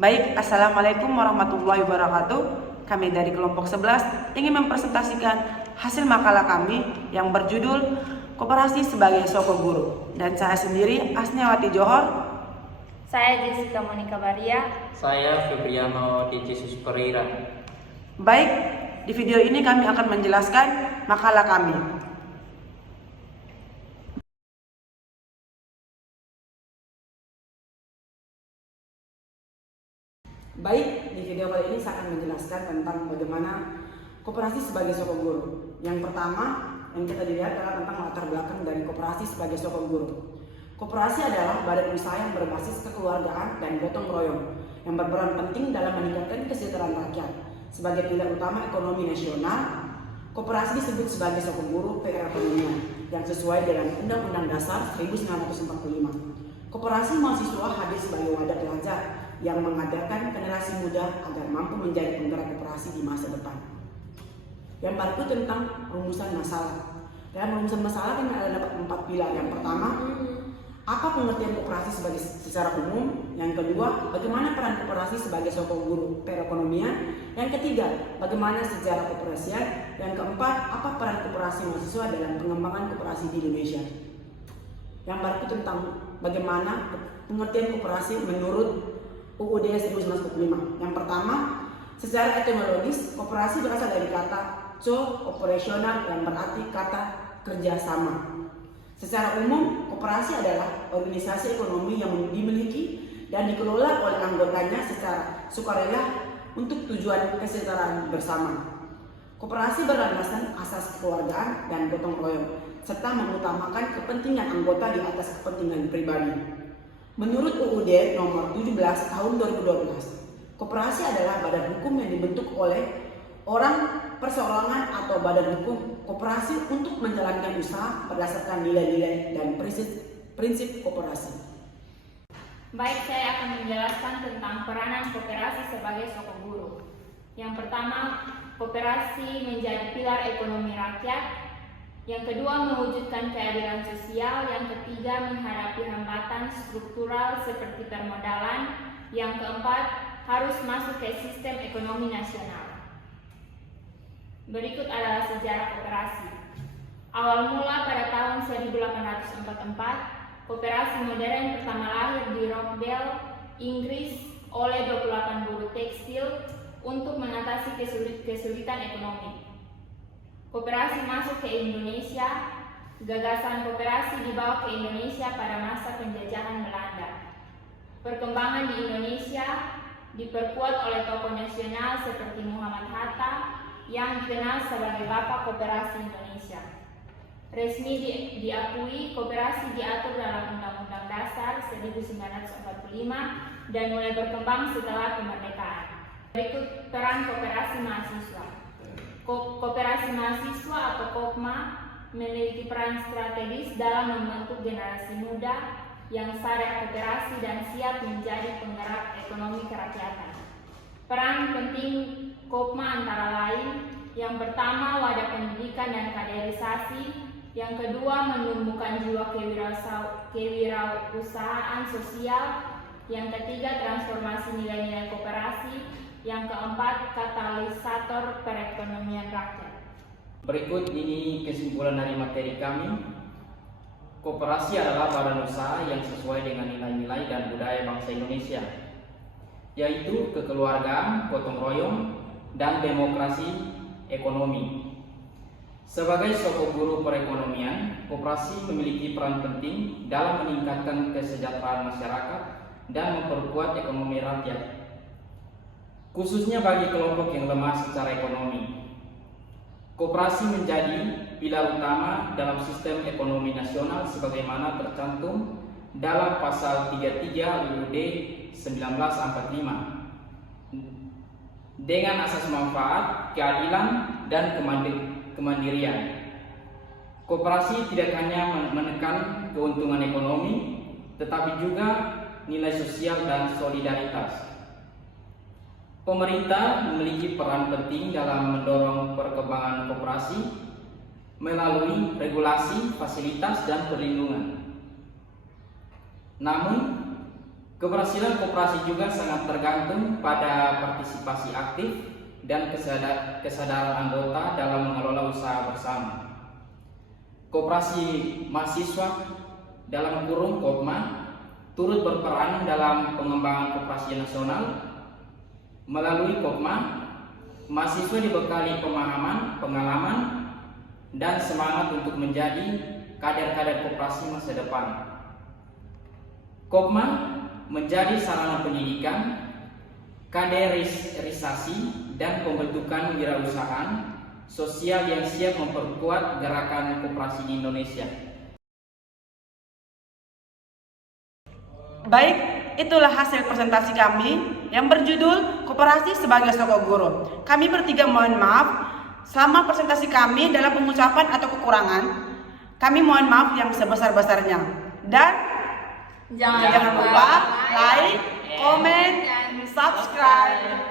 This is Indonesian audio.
Baik, Assalamualaikum warahmatullahi wabarakatuh. Kami dari kelompok 11 ingin mempresentasikan hasil makalah kami yang berjudul Koperasi sebagai Soko Guru. Dan saya sendiri, Asniawati Johor. Saya Jessica Monica Baria. Saya Febriano Dicisus Pereira. Baik, di video ini kami akan menjelaskan makalah kami. Baik, di video kali ini saya akan menjelaskan tentang bagaimana koperasi sebagai soko guru. Yang pertama yang kita dilihat adalah tentang latar belakang dari koperasi sebagai soko guru. Koperasi adalah badan usaha yang berbasis kekeluargaan dan gotong royong yang berperan penting dalam meningkatkan kesejahteraan rakyat. Sebagai pilar utama ekonomi nasional, koperasi disebut sebagai soko guru perekonomian yang sesuai dengan Undang-Undang Dasar 1945. Koperasi mahasiswa hadir sebagai wadah pelajar yang mengajarkan generasi muda agar mampu menjadi penggerak koperasi di masa depan. Yang berikut tentang rumusan masalah. Dalam rumusan masalah kami ada dapat 4 pilar. Yang pertama, apa pengertian koperasi secara umum? Yang kedua, bagaimana peran koperasi sebagai soko guru perekonomian? Yang ketiga, bagaimana sejarah koperasian? Yang keempat, apa peran koperasi mahasiswa dalam pengembangan koperasi di Indonesia? Yang berikut tentang bagaimana pengertian koperasi menurut UUD 1945. Yang pertama, secara etimologis, koperasi berasal dari kata co-operasional yang berarti kata kerjasama. Secara umum, koperasi adalah organisasi ekonomi yang dimiliki dan dikelola oleh anggotanya secara sukarela untuk tujuan kesejahteraan bersama. Koperasi berlandaskan asas kekeluargaan dan gotong royong, serta mengutamakan kepentingan anggota di atas kepentingan pribadi. Menurut UUD nomor 17 tahun 2012, koperasi adalah badan hukum yang dibentuk oleh orang perseorangan atau badan hukum koperasi untuk menjalankan usaha berdasarkan nilai-nilai dan prinsip koperasi. Baik, saya akan menjelaskan tentang peranan koperasi sebagai soko guru. Yang pertama, koperasi menjadi pilar ekonomi rakyat. Yang kedua, mewujudkan keadilan sosial. Yang ketiga, menghadapi hambatan struktural seperti permodalan. Yang keempat, harus masuk ke sistem ekonomi nasional. Berikut adalah sejarah koperasi. Awal mula pada tahun 1844, koperasi modern pertama lahir di Rochdale, Inggris oleh 28 buruh tekstil untuk mengatasi kesulitan ekonomi. Koperasi masuk ke Indonesia. Gagasan koperasi dibawa ke Indonesia pada masa penjajahan Belanda. Perkembangan di Indonesia diperkuat oleh tokoh nasional seperti Muhammad Hatta yang dikenal sebagai Bapak Koperasi Indonesia. Resmi diakui, koperasi diatur dalam Undang-Undang Dasar 1945 dan mulai berkembang setelah kemerdekaan. Berikut peran koperasi mahasiswa. Koperasi mahasiswa atau KOPMA memiliki peran strategis dalam membentuk generasi muda yang sadar koperasi dan siap menjadi penggerak ekonomi kerakyatan. Peran penting KOPMA antara lain, yang pertama wadah pendidikan dan kaderisasi, yang kedua menumbuhkan jiwa kewirausahaan sosial, yang ketiga transformasi nilai-nilai koperasi, yang keempat katalisator perekonomian rakyat. Berikut ini kesimpulan dari materi kami. Koperasi adalah badan usaha yang sesuai dengan nilai-nilai dan budaya bangsa Indonesia, yaitu kekeluargaan, gotong royong, dan demokrasi ekonomi. Sebagai soko guru perekonomian, koperasi memiliki peran penting dalam meningkatkan kesejahteraan masyarakat dan memperkuat ekonomi rakyat, khususnya bagi kelompok yang lemah secara ekonomi. Koperasi menjadi pilar utama dalam sistem ekonomi nasional sebagaimana tercantum dalam pasal 33 UUD 1945 dengan asas manfaat, keadilan, dan kemandirian. Koperasi tidak hanya menekan keuntungan ekonomi, tetapi juga nilai sosial dan solidaritas. Pemerintah memiliki peran penting dalam mendorong perkembangan koperasi melalui regulasi, fasilitas, dan perlindungan. Namun, Keberhasilan koperasi juga sangat tergantung pada partisipasi aktif dan kesadaran anggota dalam mengelola usaha bersama. Koperasi mahasiswa dalam kurung Kopma turut berperan dalam pengembangan koperasi nasional. Melalui Kopma, mahasiswa dibekali pemahaman, pengalaman, dan semangat untuk menjadi kader-kader koperasi masa depan. Kopma menjadi sarana pendidikan, kaderisasi, dan pembentukan wirausahaan sosial yang siap memperkuat gerakan koperasi di Indonesia. Baik, itulah hasil presentasi kami yang berjudul Koperasi sebagai Soko Guru. Kami bertiga mohon maaf selama presentasi kami dalam pengucapan atau kekurangan. Kami mohon maaf yang sebesar-besarnya. Dan jangan lupa like, comment, and subscribe.